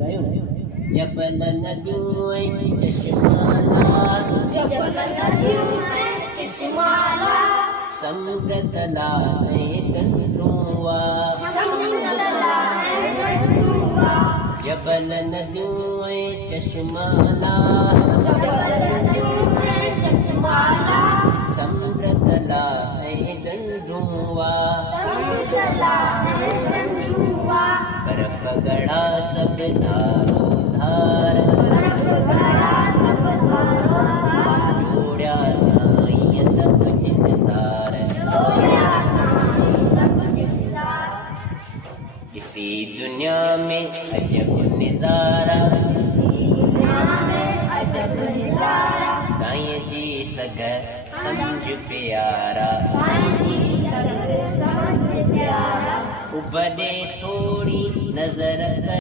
जबल नदियों चश्माला समुद्र तलाए डंडुआ जबल नदियों चश्माला समुद्र तलाए डंडुआ बर्फ गड़ा सब धारो धार जोड़ा साईं सब जिनसार इसी दुनिया में अजब नजारा साईं जी सगर समझ प्यारा उबरे थोड़ी नजर